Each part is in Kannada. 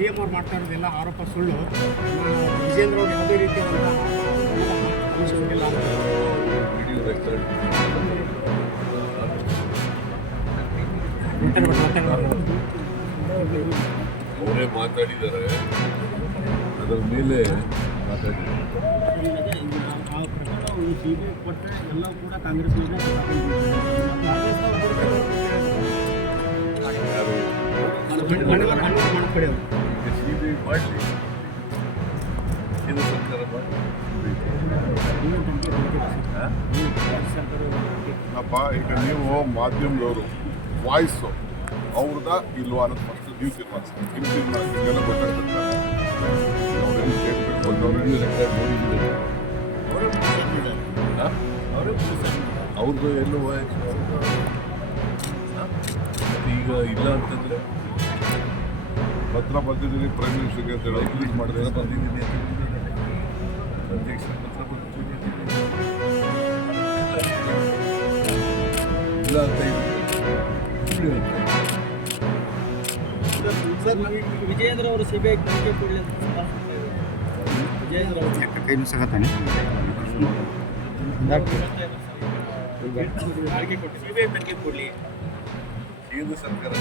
CM ಅವ್ರು ಮಾಡ್ತಾ ಇರೋದೆಲ್ಲ ಆರೋಪ ಸುಳ್ಳು. ವಿಜೇಂದ್ರ ಅವರು ಯಾವುದೇ ರೀತಿಯಾದಂಥ ಅಂಶವಿಲ್ಲ. ವಿಡಿಯೋ ರೆಕಾರ್ಡ್ ಅವರೇ ಮಾತಾಡಿದ್ದಾರೆ, ಅದರ ಮೇಲೆ ಮಾತಾಡಿದ್ದಾರೆ. ಆ ಪ್ರಕಾರ ಅವರು CBI ಕೊಟ್ಟರೆ ಎಲ್ಲ ಕೂಡ ಕಾಂಗ್ರೆಸ್ನವರೇ CBI ಮಾಡಲಿ, ಕೇಂದ್ರ ಸರ್ಕಾರ ಮಾಡಲಿ. ಈಗ ನೀವು ಮಾಧ್ಯಮದವರು ವಾಯ್ಸು ಅವ್ರದ ಇಲ್ವಾ ಅನ್ನೋದು ಫಸ್ಟ್ ನೀವು ತೀರ್ಮಾನಿಸ್ತೀವಿ. ನಿಮ್ಮ ತೀರ್ಮಾನ ನಿಮಗೆಲ್ಲ ಗೊತ್ತಾಗ್ತದೆ. ಅವರೆಲ್ಲ ಸ್ಟೇಟ್ಮೆಂಟ್ ಕೊಟ್ಟವ್ರೆಲ್ಲ ರೆಕಾರ್ಡ್ ನೋಡಿದ್ದೀವಿ. ಅವ್ರದ್ದು ಎಲ್ಲೋ ವಾಯ್ಸ್ ಈಗ ಇಲ್ಲ ಅಂತಂದರೆ ಪತ್ರ ಬಂದಿದ್ದೀನಿ ಪ್ರೈಮ್ ಮಿನಿಸ್ಟರ್ಗೆ ಅಂತ ಹೇಳಿ ರಿಲೀಸ್ ಮಾಡಿದ್ರೆ ಬಂದಿದ್ದೀನಿ ಅಧ್ಯಕ್ಷ ಪತ್ರ ಬಂದಿದ್ದೀನಿ ಇಲ್ಲ ಅಂತ ವಿಜಯೇಂದ್ರ ಅವರು CBI ತನಿಖೆ ಕೊಡಲಿ ಅಂತ ವಿಜಯೇಂದ್ರ ಅವರು ಕೈ ಸಗತಾನೆ CBI ತನಿಖೆ ಕೊಡಲಿ. ಕೇಂದ್ರ ಸರ್ಕಾರ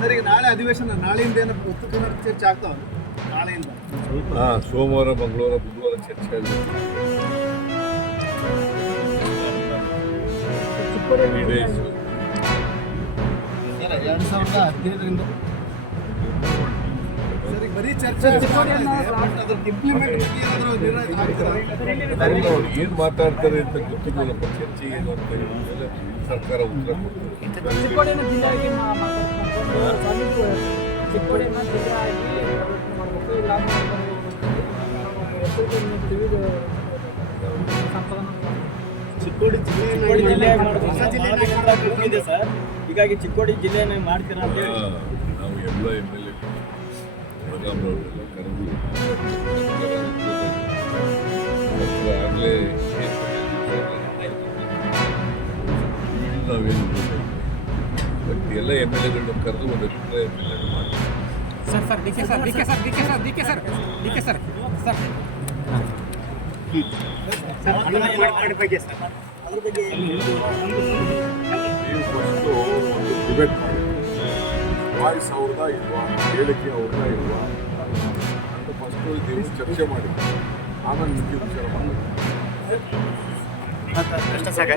ಸರ್, ಈಗ ನಾಳೆ ಅಧಿವೇಶನ, ನಾಳೆಯಿಂದ ಏನು ಉತ್ತರ ಕನ್ನಡ ಚರ್ಚೆ ಆಗ್ತಾವ? ನಾಳೆಯಿಂದ ಸೋಮವಾರ, ಮಂಗಳವಾರ, ಬುಧವಾರ ಚರ್ಚೆ ಆಗಬೇಕು. 3 days 2015ರಿಂದ ಸರಿ ಬರೀ ಚರ್ಚೆ ಇಂಪ್ಲಿಮೆಂಟ್ ಅವ್ರು ಏನು ಮಾತಾಡ್ತಾರೆ ಅಂತ ಗೊತ್ತಿಲ್ಲಪ್ಪ. ಚರ್ಚೆ ಏನು ಅಂತ ಹೇಳಿದ್ರೆ ಸರ್ಕಾರ ಉತ್ತರ ಕೊಡ್ತಾರೆ. ಚಿಕ್ಕೋಡಿನ ಜಿಲ್ಲೆಯಾಗಿ ಚಿಕ್ಕೋಡಿನ ಜಿಲ್ಲೆಯಾಗಿ ಮಾಡಬೇಕು. ಚಿಕ್ಕೋಡಿ ಜಿಲ್ಲೆ ಇದೆ ಸರ್. ಹೀಗಾಗಿ ಚಿಕ್ಕೋಡಿ ಜಿಲ್ಲೆಯನ್ನು ಮಾಡ್ತೀರಾ ಅಂತ ಹೇಳಿ ನಾವು ಎಲ್ಲ MLA ಬೆಳಗಾಮರವರೆಲ್ಲ ಕರೆದು ಆಗಲೇ ನಾವೇನು ಬಟ್ ಎಲ್ಲ MLAಗಳನ್ನ ಕರೆದು ಒಂದು ಅಭಿಪ್ರಾಯ ಮಾಡಿ ಸರ್ ಡಿ ಕೆ ಸರ್ ಬಗ್ಗೆ ಸರ್ ಅದ್ರ ಬಗ್ಗೆ ನೀವು ಫಸ್ಟು ಒಂದು ಡಿಬೇಟ್ ಮಾಡಿ, ವಾಯ್ಸ್ ಅವ್ರದ ಇಲ್ವಾ, ಹೇಳಿಕೆ ಅವ್ರದ ಇಲ್ವಾ ಅಂತ ಫಸ್ಟು ನೀವು ಚರ್ಚೆ ಮಾಡಿ, ಆಮೇಲೆ ನಿಮಗೆ ವಿಚಾರ ಮಾಡಿ. ಅಷ್ಟೇ ಸಾಕ.